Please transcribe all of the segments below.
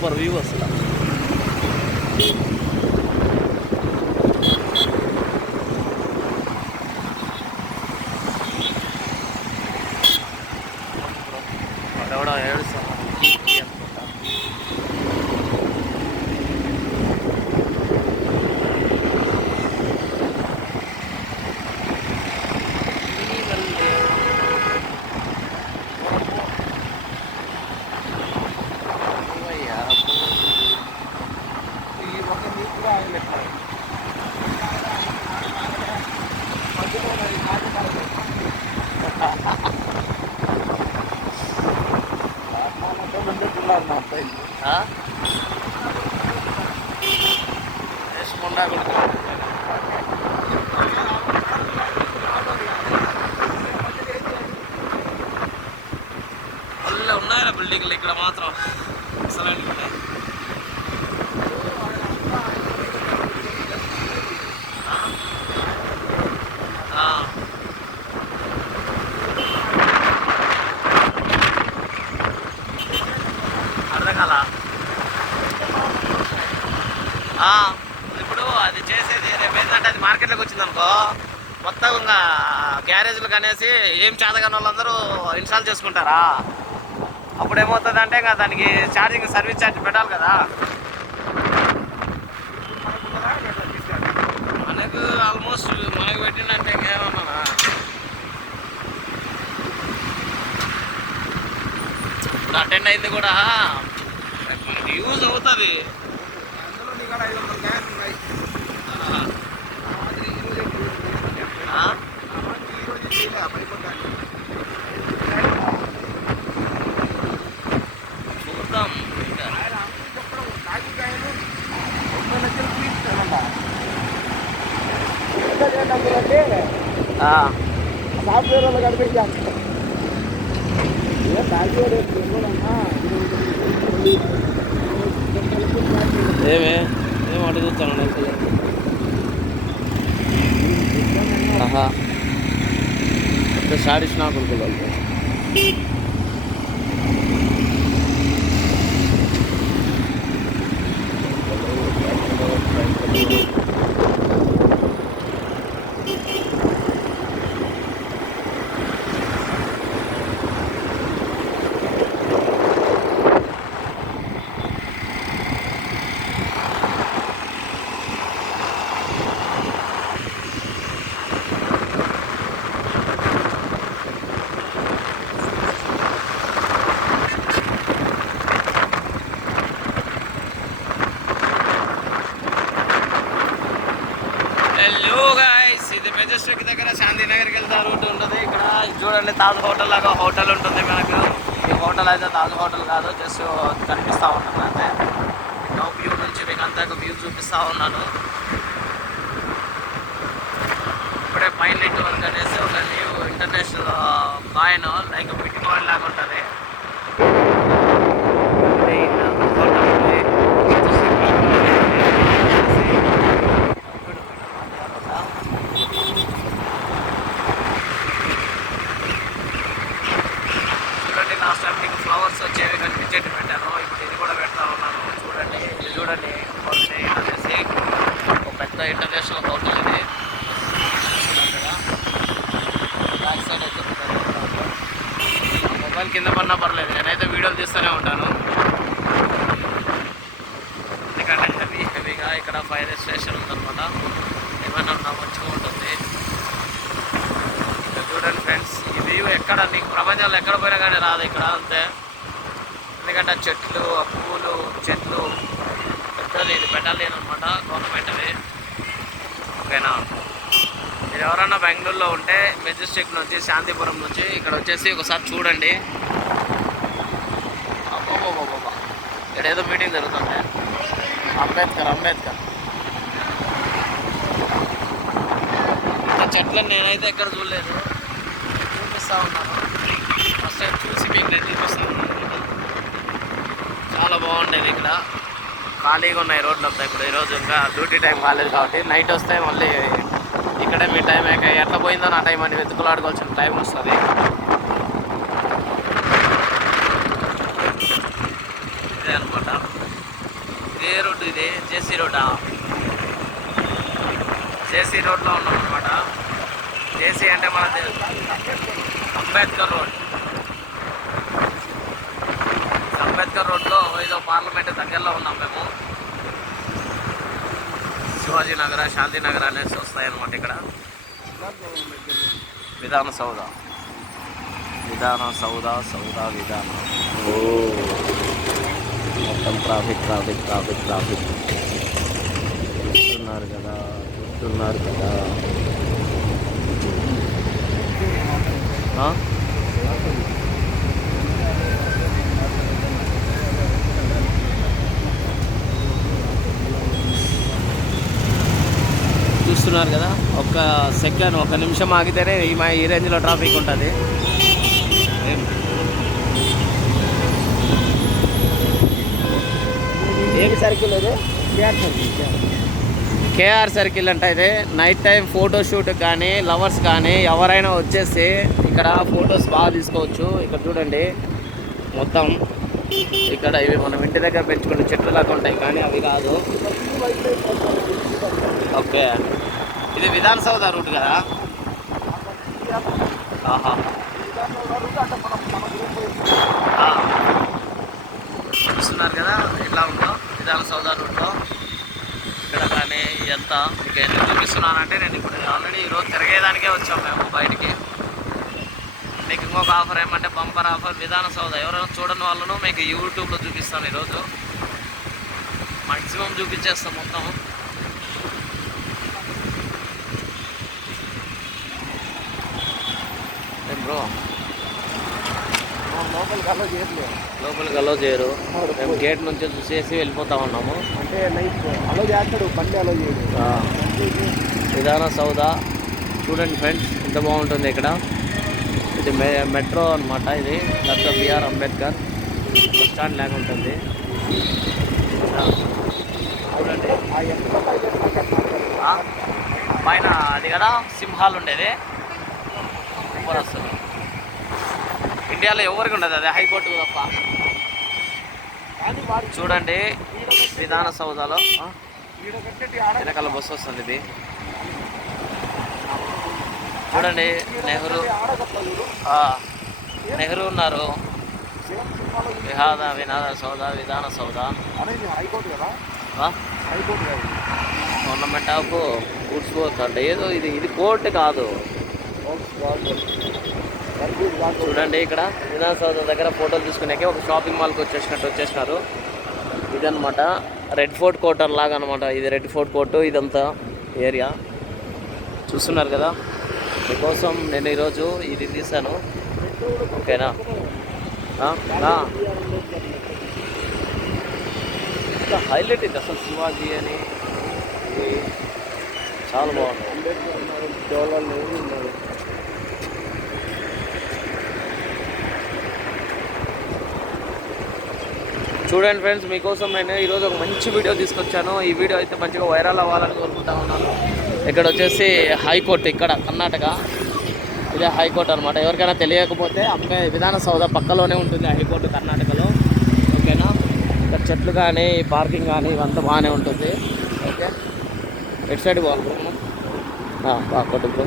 Super view అసలు ఎవడో ఏడుస్తాను అనుకుంటా వేసుకుండా కొడుకు ఒళ్ళే ఉన్నాయా బిల్డింగ్లు ఇక్కడ మాత్రం అసలు ఉన్నాయి ఆ. అర్థం కాల ఆ, ఇప్పుడు అది చేసేది రేపు ఏంటంటే అది మార్కెట్లోకి వచ్చింది అనుకో మొత్తం ఇంకా అనేసి ఏం చేతగాని వాళ్ళందరూ ఇన్స్టాల్ చేసుకుంటారా? అప్పుడు ఏమవుతుంది అంటే ఇంకా దానికి ఛార్జింగ్ సర్వీస్ ఛార్జ్ పెట్టాలి కదా. మనకు ఆల్మోస్ట్ మనకు పెట్టిందంటే ఇంకేమన్నా? అటెండ్ అయింది కూడా. మనకి యూజ్ అవుతుంది ఆ? చూద్దాం ఇంకా ఆ, సాఫ్ట్వేర్ వాళ్ళు కనిపించాం ఏమే? ఏం అడుగుతాను అసలు ఆహా. షాడిష్ నా కొడుకులు వాళ్ళు హలో గాయ్స్ ఇది మెజెస్టిక్ దగ్గర శాంతినగర్కి వెళ్తా రూట్ ఉంటుంది ఇక్కడ ఇది చూడండి తాజ్ హోటల్ లాగా హోటల్ ఉంటుంది మనకు. ఈ హోటల్ అయితే తాజ్ హోటల్ కాదు జస్ట్ కనిపిస్తూ ఉంటుంది అంతే. టాప్ వ్యూ నుంచి మీకు అంతా వ్యూ చూపిస్తూ ఉన్నాను. ఇప్పుడే పైన నెట్వర్క్ అనేసి ఒక new international coin like bitcoin లాగా ఉంటుంది హోటల్ ఉంది చూడండి లాస్ట్ టైం మీకు ఫ్లవర్స్ వచ్చేవి కనిపించేట్టు పెట్టాను ఇప్పుడు ఇది కూడా పెడతా ఉన్నాను చూడండి ఇది చూడండి హోటల్ అనేసి ఒక పెద్ద బ్యాక్ సైడ్ అయితే మొబైల్ కింద పడినా పర్లేదు నేనైతే వీడియోలు తీస్తూనే ఉంటాను. ఎందుకంటే హెవీ హెవీగా ఇక్కడ ఫైర్ స్టేషన్ ఉందన్నమాట. ఏమైనా ఉన్నా మంచిగా ఉంటుంది. చూడండి ఫ్రెండ్స్ ఈ వ్యూ ఎక్కడ నీకు ప్రపంచంలో ఎక్కడ పోయినా కానీ రాదు ఇక్కడ అంతే. ఎందుకంటే చెట్లు ఆ పువ్వులు చెట్లు పెట్టలేదు ఇది పెట్టాలి అనమాట గవర్నమెంట్వి ఓకేనా? మీరు ఎవరన్నా బెంగళూరులో ఉంటే మెజెస్టిక్ నుంచి శాంతిపురం నుంచి ఇక్కడ వచ్చేసి ఒకసారి చూడండి. ఇక్కడ ఏదో మీటింగ్ జరుగుతుంది. అంబేద్కర్ అంబేద్కర్. ఇంత చెట్లను నేనైతే ఎక్కడ చూడలేదు. చూపిస్తా ఉన్నాను. ఫస్ట్ టైం చూసి మీకు నేను చూపిస్తా ఉన్నాను చాలా బాగుండేది ఇక్కడ. ఖాళీగా ఉన్నాయి రోడ్లు అంతా ఇప్పుడు. ఈరోజు ఇంకా డ్యూటీ టైం కాలేదు కాబట్టి నైట్ వస్తే మళ్ళీ ఇక్కడే మీ టైం అయ్యాక ఎట్లా పోయిందో నా టైం అని వెతుకులాడుకోవాల్సిన టైం వస్తుంది. ఇదే అనమాట జేసీ రోడ్డా? జేసీ రోడ్లో ఉన్నాం అనమాట జేసీ అంటే మన అంబేద్కర్ రోడ్. అంబేద్కర్ రోడ్లో ఏదో పార్లమెంట్ దగ్గరలో ఉన్నాం మేము. శివాజీ నగర శాంతి నగర్ అనేసి వస్తాయి అనమాట ఇక్కడ. విధాన సౌద విధాన సౌద సౌద విధాన. మొత్తం ట్రాఫిక్ ట్రాఫిక్ ట్రాఫిక్ ట్రాఫిక్ చూస్తున్నారు కదా చూస్తున్నారు కదా. చూస్తున్నారు కదా. ఒక్క సెకండ్ ఒక నిమిషం ఆగితేనే ఈ మా ఈ రేంజ్లో ట్రాఫిక్ ఉంటుంది. ఏమి సర్కిల్ అది కేఆర్ సర్కిల్ సర్కిల్ అంటే ఇది. నైట్ టైం ఫోటో షూట్ కానీ లవర్స్ కానీ ఎవరైనా వచ్చేసి ఇక్కడ ఫొటోస్ బాగా తీసుకోవచ్చు. ఇక్కడ చూడండి. మొత్తం ఇక్కడ ఇవి మనం ఇంటి దగ్గర పెంచుకునే చెట్లు లాగా ఉంటాయి. కానీ అవి కాదు. ఓకే. ఇది విధానసౌధ రూట్ కదా? ఆహా. చూస్తున్నారు కదా ఎట్లా ఉందో విధానసౌధ రూట్లో. ఇక్కడ కానీ ఎంత మీకు ఎందుకు చూపిస్తున్నానంటే నేను ఇప్పుడు ఆల్రెడీ ఈరోజు తిరిగేదానికే వచ్చాం మేము బయటికి. మీకు ఇంకొక ఆఫర్ ఏమంటే బంపర్ ఆఫర్ విధాన సౌద ఎవరైనా చూడని వాళ్ళను మీకు యూట్యూబ్లో చూపిస్తాను ఈరోజు. మ్యాక్సిమం చూపించేస్తాం మొత్తం. బ్రో. లోపలికి అలో చేయట్లేదు. లోపలికి అలో చేయరు. మేము గేట్ నుంచి చూసేసి వెళ్ళిపోతా ఉన్నాము. అంటే నైట్ అలో చేస్తాడు బండి అలో చేయడు. విధాన సౌద చూడండి ఫ్రెండ్స్ ఎంత బాగుంటుంది ఇక్కడ. ఇది మెట్రో అనమాట ఇది. Doctor B R Ambedkar. Bus stand లాగా ఉంటుంది. చూడండి పైన అది కదా సింహాలు ఉండేది. సూపర్ వస్తుంది. ఇండియాలో ఎవరికి ఉండదు అది హైకోర్టు తప్ప. చూడండి విధాన సౌదాలో వెనకాల బస్సు వస్తుంది ఇది. చూడండి నెహ్రూ ఆ, నెహ్రూ ఉన్నారు. విహాద వినాద సౌద Vidhana Soudha government of goods work అంటే. ఏదో ఇది ఇది కోర్టు కాదు. చూడండి ఇక్కడ విధానసౌధం దగ్గర ఫోటోలు తీసుకునేకి ఒక షాపింగ్ మాల్కి వచ్చేసినట్టు వచ్చేసినారు. ఇదనమాట రెడ్ ఫోర్ట్ కోటర్ లాగా అనమాట ఇది రెడ్ ఫోర్ట్ కోర్టు ఇదంతా ఏరియా చూస్తున్నారు కదా? మీకోసం నేను ఈరోజు ఇది తీసాను ఓకేనా? ఆ? ఇంకా హైలైట్ ఇది అసలు శివాజీ అని? ఇది చాలా బాగుంది. అంబేద్కర్ ఉన్నారు జవహర్లాల్ నెహ్రూ చూడండి ఫ్రెండ్స్ మీకోసం నేను ఈరోజు ఒక మంచి వీడియో తీసుకొచ్చాను. ఈ వీడియో అయితే మంచిగా వైరల్ అవ్వాలని కోరుకుంటా ఉన్నాను. ఇక్కడ వచ్చేసి హైకోర్టు ఇక్కడ కర్ణాటక. ఇదే హైకోర్టు అనమాట ఎవరికైనా తెలియకపోతే అమ్మే విధాన సౌధ పక్కలోనే ఉంటుంది హైకోర్టు కర్ణాటకలో. ఓకేనా? ఇక్కడ చెట్లు కానీ పార్కింగ్ కానీ ఇవంతా బాగానే ఉంటుంది. ఓకే? ఎటు సైడ్ బాగుంటుంది బ్రో మనం? ఆ, బా, కొట్టు బ్రో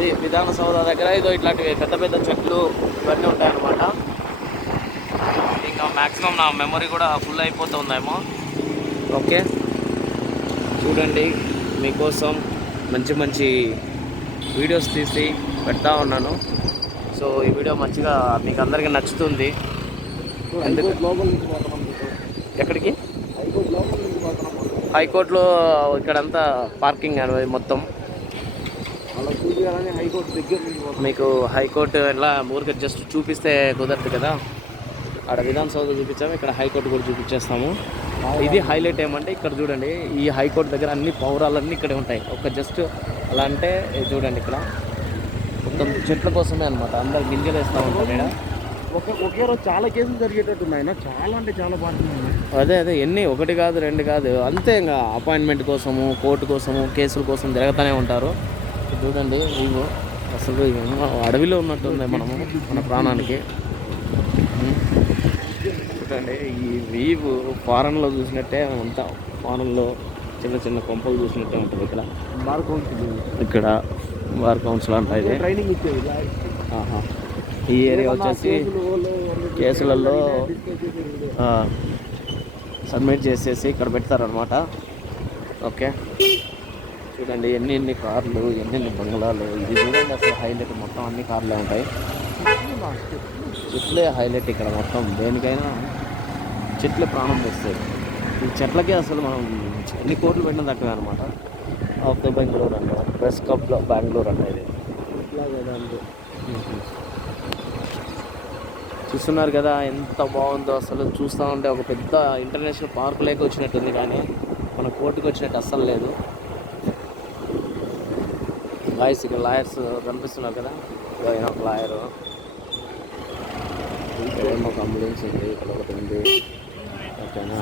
ఇది విధాన సౌధ దగ్గర ఇదో ఇట్లాంటివి పెద్ద పెద్ద చెట్లు ఇవన్నీ ఉంటాయన్నమాట. ఇంకా మ్యాక్సిమం నా మెమరీ కూడా ఫుల్ అయిపోతుందేమో. ఓకే. చూడండి మీకోసం మంచి మంచి వీడియోస్ తీసి పెడతా ఉన్నాను. సో ఈ వీడియో మంచిగా మీకు అందరికీ నచ్చుతుంది. ఎక్కడికి? హైకోర్టులో ఇక్కడంతా పార్కింగ్ అనేది మొత్తం అలా చూపించాలని హైకోర్టు దగ్గర నుంచి పోతున్నాం మీకు హైకోర్టు ఎలా ఊరికి జస్ట్ చూపిస్తే కుదరదు కదా? ఆడ విధాన సౌధ చూపించాము ఇక్కడ హైకోర్టు కూడా చూపించేస్తాము. ఇది హైలైట్ ఏమంటే ఇక్కడ చూడండి ఈ హైకోర్టు దగ్గర అన్ని పౌరాలన్నీ ఇక్కడే ఉంటాయి. ఒక జస్ట్ అలా అంటే చూడండి ఇక్కడ. మొత్తం చెట్ల కోసమే అనమాట అందరు గింజలు వేస్తూ ఉంటారు ఇక్కడ. ఒక ఒకే రోజు చాలా కేసులు జరిగేటట్టు ఉన్నాయి చాలా అంటే చాలా బాగున్నాయి అదే అదే ఎన్ని? ఒకటి కాదు రెండు కాదు. అంతే ఇంకా అపాయింట్మెంట్ కోసము కోర్టు కోసము కేసుల కోసం తిరుగుతూనే ఉంటారు. చూడండి ఇవి అసలు అడవిలో ఉన్నట్టుంది మనము మన ప్రాణానికి. చూడండి ఈ వీవ్ ఫారెన్లో చూసినట్టే అంతా. ఫారెన్లో చిన్న చిన్న కొంపలు చూసినట్టే ఉంటుంది ఇక్కడ. Bar council. ఇక్కడ బార్ కౌన్సిల్ అంట ట్రైనింగ్ ఇచ్చేది. ఆహా. ఈ ఏరియా వచ్చేసి కేసులలో సబ్మిట్ చేసేసి ఇక్కడ పెడతారనమాట ఓకే. చూడండి ఎన్ని ఎన్ని కార్లు ఎన్ని ఎన్ని బంగ్లాలు ఇది చూడండి అసలు హైలైట్ మొత్తం అన్ని కార్లే ఉంటాయి. చెట్లే హైలైట్ ఇక్కడ మొత్తం. దేనికైనా చెట్లు ప్రాణం తెస్తాయి. ఈ చెట్లకే అసలు మనం ఎన్ని కోట్లు పెట్టిన తక్కువే అనమాట ఆఫ్ ద బెంగళూరు అంట ప్రెస్ కప్లో బెంగళూరు అంట ఇది. చూస్తున్నారు కదా ఎంత బాగుందో అసలు. చూస్తూ ఉంటే ఒక పెద్ద ఇంటర్నేషనల్ పార్క్ లేక వచ్చినట్టుంది కానీ మన కోర్టుకి వచ్చినట్టు అస్సలు లేదు. లాయర్స్ ఇక్కడ లాయర్స్ కనిపిస్తున్నారు కదా? ఇదిగో ఒక లాయరు. ఇక్కడేమో ఒక అంబులెన్స్ ఉంది. ఇక్కడ ఒకటి ఉంది. ఓకేనా?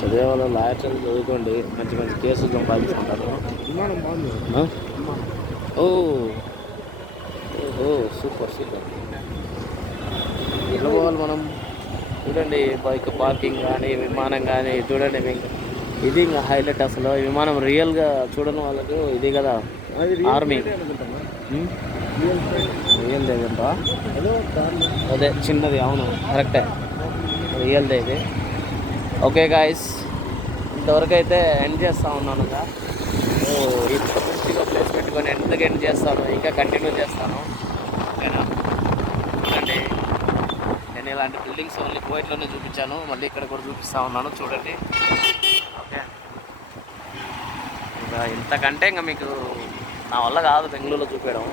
చదివే వాళ్ళు లాయర్స్ చదువుకోండి. మంచి మంచి కేసులు సంపాదించుకుంటారు. విమానం ఓ. ఓహో సూపర్ సూపర్. ఎట్లా పోవాలి మనం? చూడండి బైక్ పార్కింగ్ కానీ విమానం కానీ చూడండి ఇది ఇంకా హైలైట్ అసలు. విమానం రియల్గా చూడని వాళ్ళకు ఇది కదా. Army. రియల్ అదే చిన్నది అవును కరెక్టే. రియల్దే ఇది. Okay guys. ఇంతవరకు అయితే ఎండ్ చేస్తా ఉన్నాను ఇంత ప్లేస్ పెట్టుకొని ఎందుకు ఎండ్ చేస్తాను ఇంకా కంటిన్యూ చేస్తాను. ఓకేనా? చూడండి. నేను ఇలాంటి బిల్డింగ్స్ ఓన్లీ కోయిట్లోనే చూపించాను మళ్ళీ ఇక్కడ కూడా చూపిస్తా ఉన్నాను చూడండి. ఓకే. ఇంకా ఇంతకంటే ఇంకా మీకు నా వల్ల కాదు బెంగళూరులో చూపించడం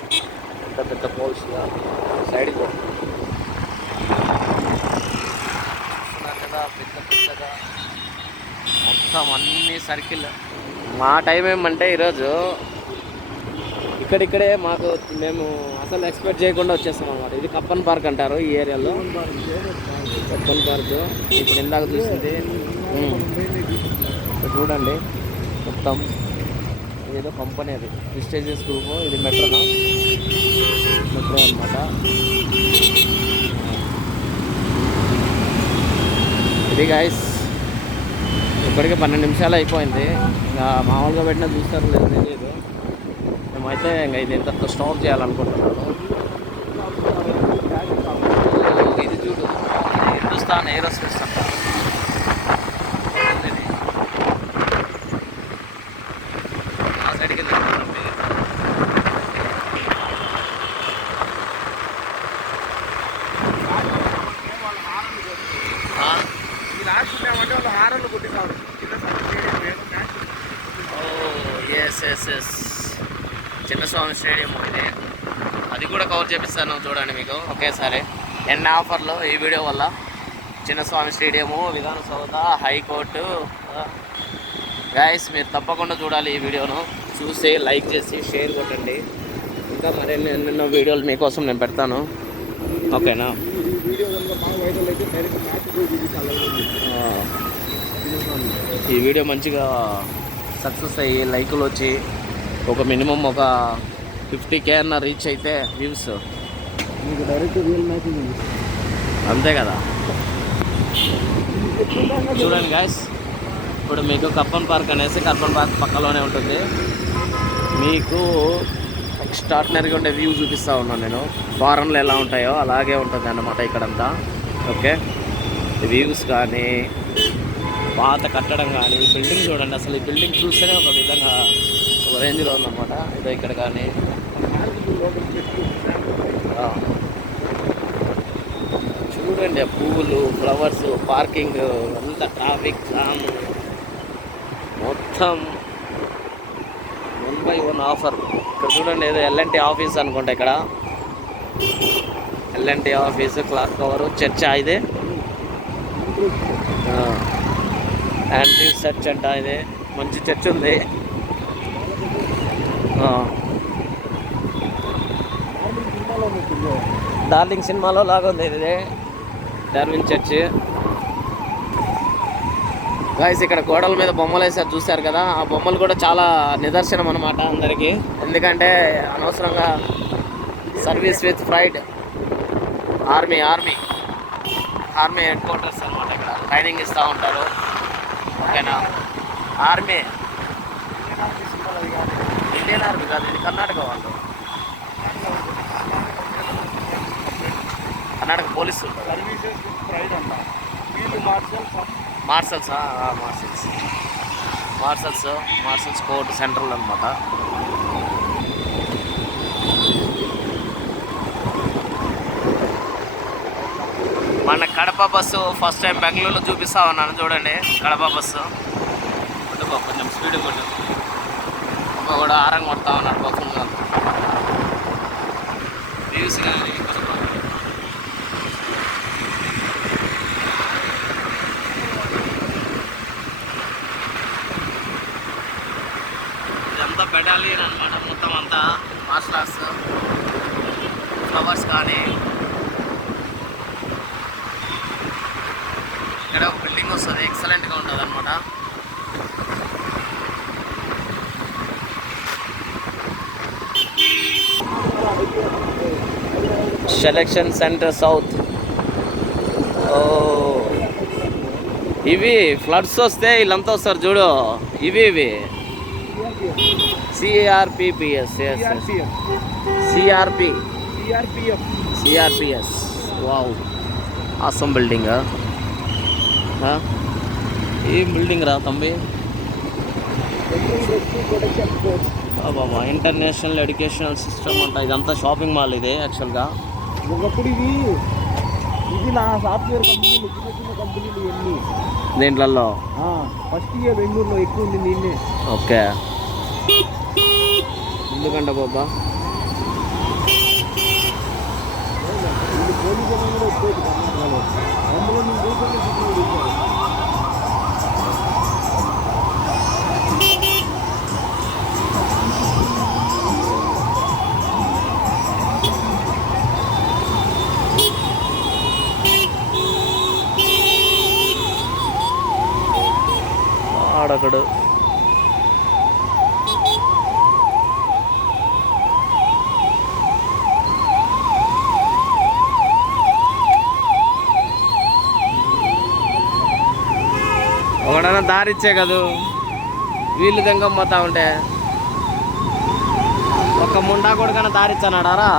పెద్ద పెద్ద పోల్స్ సైడ్కి చూస్తున్నారు కదా పెద్ద పెద్దగా. మొత్తం అన్ని సర్కిల్. మా టైం ఏమంటే ఈరోజు ఇక్కడిక్కడే మాకు మేము అసలు ఎక్స్పెక్ట్ చేయకుండా వచ్చేస్తాం అన్నమాట. ఇది కప్పన్ పార్క్ అంటారు ఈ ఏరియాలో. Cubbon park. ఇప్పుడు ఇందాక చూసింది. చూడండి. మొత్తం. ఏదో కంపెనీ అది. ప్రిస్టేజియస్ గ్రూప్ ఇది మెట్రోనా మెట్రో అనమాట ఇది గాయస్ ఇప్పటికే పన్నెండు నిమిషాలు అయిపోయింది. ఇంకా మామూలుగా పెట్టినా చూస్తారు లేదు తెలియదు మేమైతే ఇంకా ఇది ఇంత స్టాప్ చేయాలనుకుంటున్నాను ఇది చూడు ఇది హిందుస్థాన్ ఏరోస్పేస్ అంట ఇది. ఆ సైడ్కి వెళ్ళి ఈ లాస్ట్ ఉన్నామంటే వాళ్ళు హారర్లు కొట్టిస్తారు చిన్న స్టేడియం ఏదో match S S S Chinnaswamy stadium ఇది అది కూడా కవర్ చేపిస్తాను చూడండి మీకు. ఒకేసారి ఎన్ని ఆఫర్లు ఈ వీడియో వల్ల? చిన్నస్వామి స్టేడియము విధాన సౌధ హైకోర్టు. గాయస్ మీరు తప్పకుండా చూడాలి ఈ వీడియోను. చూసి లైక్ చేసి షేర్ కొట్టండి. ఇంకా మరిన్ని ఎన్నెన్నో వీడియోలు మీకోసం నేను పెడతాను. ఓకేనా? ఈ వీడియో ఈ వీడియో మంచిగా సక్సెస్ అయ్యి లైకులు వచ్చి ఒక మినిమం ఒక ఫిఫ్టీ కే అన్న రీచ్ అయితే వ్యూస్ మీకు డైరెక్ట్ రియల్ అంతే కదా? చూడండి గాయస్ ఇప్పుడు మీకు కప్పన్ పార్క్ అనేసి కప్పన్ పార్క్ పక్కలోనే ఉంటుంది. మీకు ఎక్స్ట్రాడినరీగా ఉండే వ్యూ చూపిస్తూ ఉన్నాను నేను. ఫారెన్లో ఎలా ఉంటాయో అలాగే ఉంటుంది అన్నమాట ఇక్కడంతా. ఓకే? వ్యూస్ కానీ పాత కట్టడం కానీ బిల్డింగ్ చూడండి. అసలు ఈ బిల్డింగ్ చూస్తేనే ఒక విధంగా ఒక రేంజ్లో ఉందన్నమాట. ఇదో ఇక్కడ కానీ. చూడండి ఆ పువ్వులు ఫ్లవర్స్ పార్కింగ్ అంతా ట్రాఫిక్ జామ్ మొత్తం వన్ బై వన్ ఆఫర్ ఇక్కడ చూడండి ఏదో ఎల్ఎన్టీ ఆఫీస్ అనుకుంటా ఇక్కడ. ఎల్ఎన్టీ ఆఫీస్ క్లాక్ కవర్ చర్చ ఇది. యాంటీ చర్చ్ అంట ఇది. మంచి చర్చ్ ఉంది ఆ. డార్లింగ్ సినిమాలో లాగా ఉంది ఇది. Darwin church. గాయస్ ఇక్కడ గోడల మీద బొమ్మలు వేసారు చూశారు కదా? ఆ బొమ్మలు కూడా చాలా నిదర్శనం అనమాట అందరికీ. ఎందుకంటే అనవసరంగా service with fried army army army headquarters అనమాట ఇక్కడ. ట్రైనింగ్ ఇస్తూ ఉంటారు. ఓకేనా? ఆర్మీ ఇండియన్ ఆర్మీ కాదు ఇది కర్ణాటక వాళ్ళు. కర్ణాటక పోలీసులు ఉంటారు marshal marshals marshals marshals marshals court central అనమాట మన కడప బస్సు ఫస్ట్ టైం బెంగళూరులో చూపిస్తా ఉన్నాను చూడండి కడప బస్సు. కొంచెం స్పీడ్ కొంచెం కూడా ఆరం కొడతా ఉన్నాడు బస్సు వ్యూస్ కొట్టుకో. అనమాట మొత్తం అంతా మార్షల్ ఆర్ట్స్ ఫ్లవర్స్ కానీ. ఇక్కడ ఒక బిల్డింగ్ వస్తుంది. ఎక్సలెంట్గా ఉంటుంది అనమాట సెలెక్షన్ సెంటర్ సౌత్ ఓ. ఇవి ఫ్లడ్స్ వస్తే వీళ్ళంతా వస్తారు చూడు. ఇవి ఇవి. CRPPS CRP CRPF CRPS wow awesome building ఏం బిల్డింగ్ రా తమ్మి. బాబా ఇంటర్నేషనల్ ఎడ్యుకేషనల్ సిస్టమ్ అంట. ఇదంతా షాపింగ్ మాల్ ఇది యాక్చువల్గా ఒకప్పుడు ఇది ఇది నా సాఫ్ట్వేర్ కంపెనీలు చిన్న కంపెనీలు దీంట్లలో ఫస్ట్ ఇయర్ బెంగళూరులో ఎక్కువ ఉంది నిన్నే. ఓకే. ఎందుకంట బాబా వీళ్ళు పోలీసు వాళ్ళు కూడా ఎక్కువ ఉంది కర్ణాటకలో అందులో నేను చూసిన సిటీ కూడా ఆడకడు ఒకడన్నా దారిచ్చే కదూ. వీళ్ళు దెంగమ్మతా ఉంటే. ఒక ముండా కొడుకన్నా దారిచ్చానాడారా?